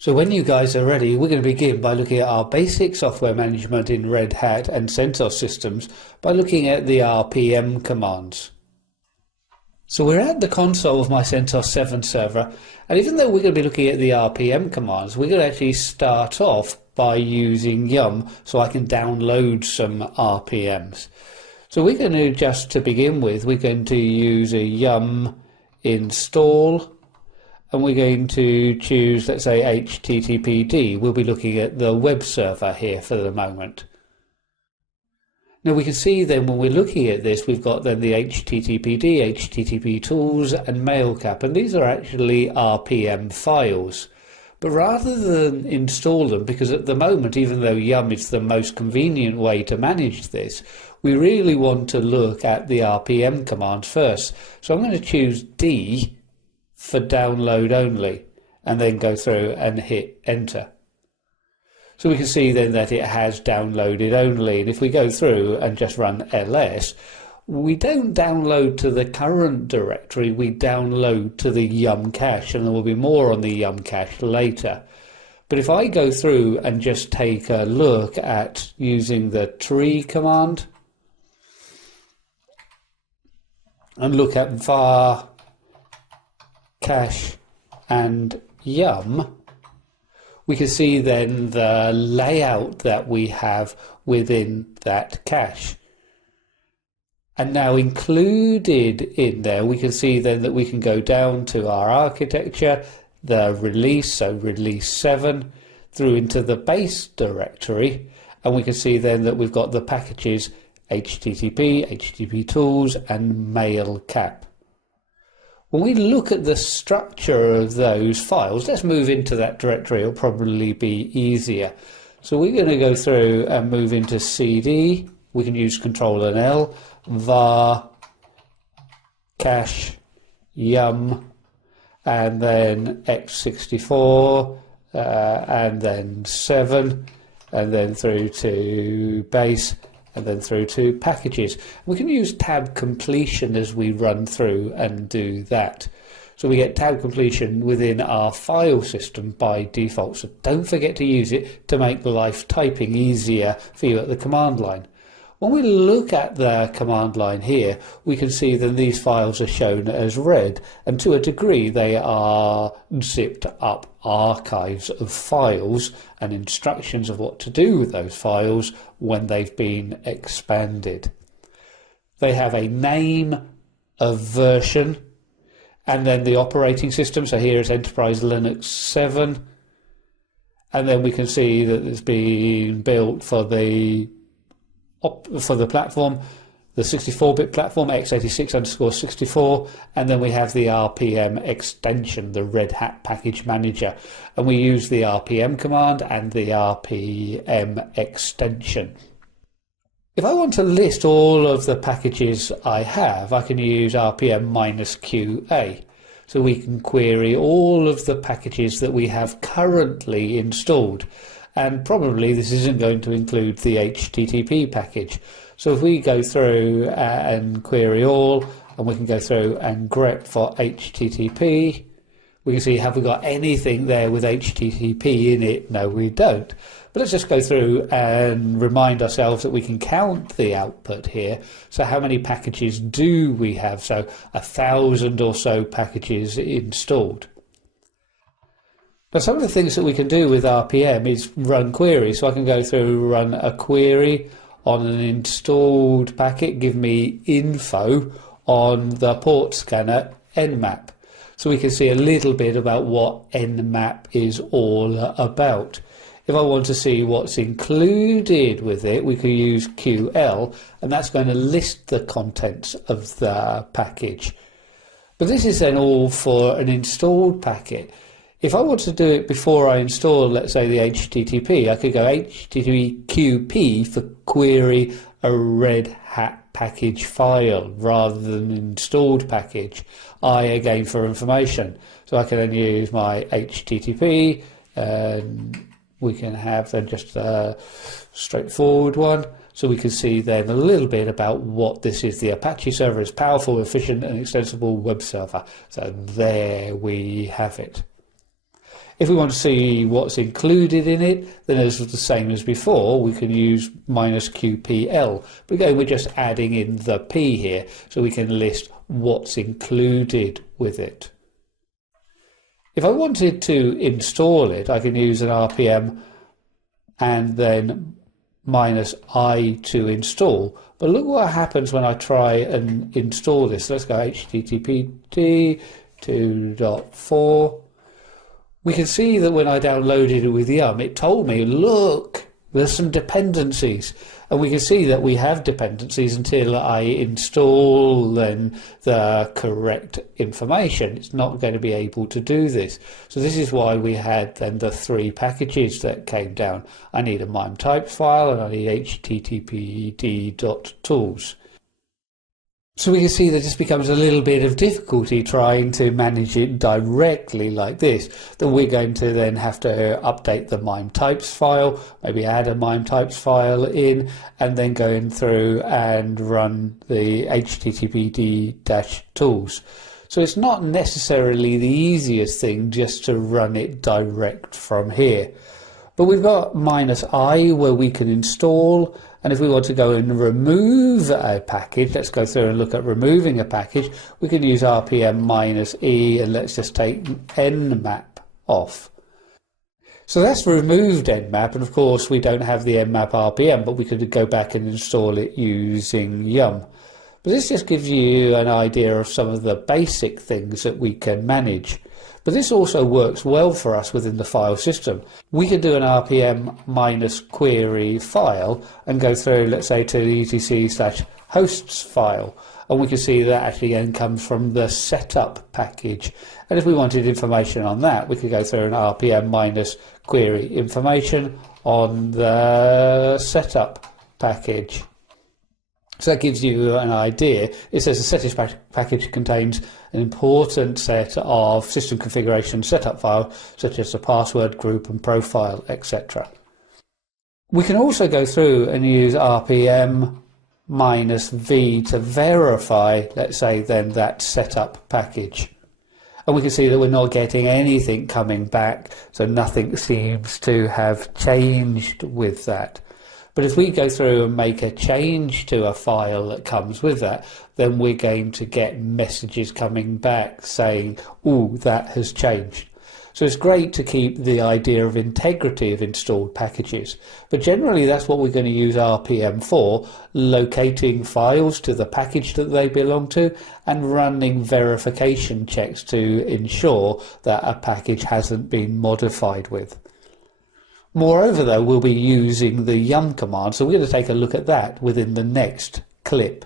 So when you guys are ready, we're going to begin by looking at our basic software management in Red Hat and CentOS systems by looking at the RPM commands. So we're at the console of my CentOS 7 server, and even though we're going to be looking at the RPM commands, we're going to actually start off by using yum so I can download some RPMs. So we're going to, just to begin with, we're going to use a yum install. And we're going to choose, let's say, HTTPD. We'll be looking at the web server here for the moment. Now we can see then when we're looking at this, we've got then the HTTPD, HTTP tools and Mailcap, and these are actually RPM files. But rather than install them, because at the moment, even though yum is the most convenient way to manage this, we really want to look at the RPM commands first. So I'm going to choose D for download only, and then go through and hit enter. So we can see then that it has downloaded only, and if we go through and just run ls, we don't download to the current directory, we download to the yum cache, and there will be more on the yum cache later. But if I go through and just take a look at using the tree command and look at var cache and yum, we can see then the layout that we have within that cache. And now included in there, we can see then that we can go down to our architecture, the release, so release 7, through into the base directory, and we can see then that we've got the packages HTTP, HTTP tools and Mailcap. When we look at the structure of those files, let's move into that directory, it'll probably be easier. So we're going to go through and move into CD, we can use Control and L, var, cache, yum, and then x64, and then 7, and then through to base, and then through to packages. We can use tab completion as we run through and do that. So we get tab completion within our file system by default. So don't forget to use it to make life typing easier for you at the command line. When we look at the command line here, we can see that these files are shown as red, and to a degree they are zipped up archives of files and instructions of what to do with those files when they've been expanded. They have a name, a version, and then the operating system. So here is Enterprise Linux 7, and then we can see that it's been built for the platform, the 64-bit platform, x86_64, and then we have the RPM extension, the Red Hat Package Manager, and we use the RPM command and the RPM extension. If I want to list all of the packages I have, I can use RPM-QA. So we can query all of the packages that we have currently installed. And probably this isn't going to include the HTTP package. So if we go through and query all, and we can go through and grep for HTTP, we can see, have we got anything there with HTTP in it? No, we don't. But let's just go through and remind ourselves that we can count the output here. So how many packages do we have? So 1,000 or so packages installed. But some of the things that we can do with RPM is run queries. So I can go through, run a query on an installed packet, give me info on the port scanner Nmap. So we can see a little bit about what Nmap is all about. If I want to see what's included with it, we can use QL, and that's going to list the contents of the package. But this is then all for an installed packet. If I want to do it before I install, let's say, the HTTP, I could go HTTP for query a Red Hat package file rather than installed package. I again for information. So I can then use my HTTP, and we can have then just a straightforward one. So we can see then a little bit about what this is. The Apache server is powerful, efficient and extensible web server. So there we have it. If we want to see what's included in it, then it's the same as before. We can use -qpl. But again, we're just adding in the p here, so we can list what's included with it. If I wanted to install it, I can use an RPM and then -I to install. But look what happens when I try and install this. Let's go HTTP 2.4. We can see that when I downloaded it with Yum, it told me, look, there's some dependencies. And we can see that we have dependencies until I install then the correct information. It's not going to be able to do this. So this is why we had then the 3 packages that came down. I need a MIME types file and I need httpd.tools. So we can see that this becomes a little bit of difficulty trying to manage it directly like this. Then we're going to then have to update the MIME types file, maybe add a MIME types file in, and then going through and run the httpd-tools. So it's not necessarily the easiest thing just to run it direct from here. But we've got -I where we can install. And if we want to go and remove a package, let's go through and look at removing a package. We can use RPM -E and let's just take nmap off. So that's removed nmap, and of course we don't have the nmap RPM, but we could go back and install it using Yum. But this just gives you an idea of some of the basic things that we can manage. But this also works well for us within the file system. We can do an RPM -query file and go through, let's say, to the etc/hosts file. And we can see that actually then comes from the setup package. And if we wanted information on that, we could go through an RPM -query information on the setup package. So that gives you an idea. It says the settings package contains an important set of system configuration setup files, such as the password, group and profile, etc. We can also go through and use RPM -v to verify, let's say, then that setup package. And we can see that we're not getting anything coming back, so nothing seems to have changed with that. But if we go through and make a change to a file that comes with that, then we're going to get messages coming back saying, ooh, that has changed. So it's great to keep the idea of integrity of installed packages. But generally that's what we're going to use RPM for, locating files to the package that they belong to and running verification checks to ensure that a package hasn't been modified with. Moreover, though, we'll be using the Yum command, so we're going to take a look at that within the next clip.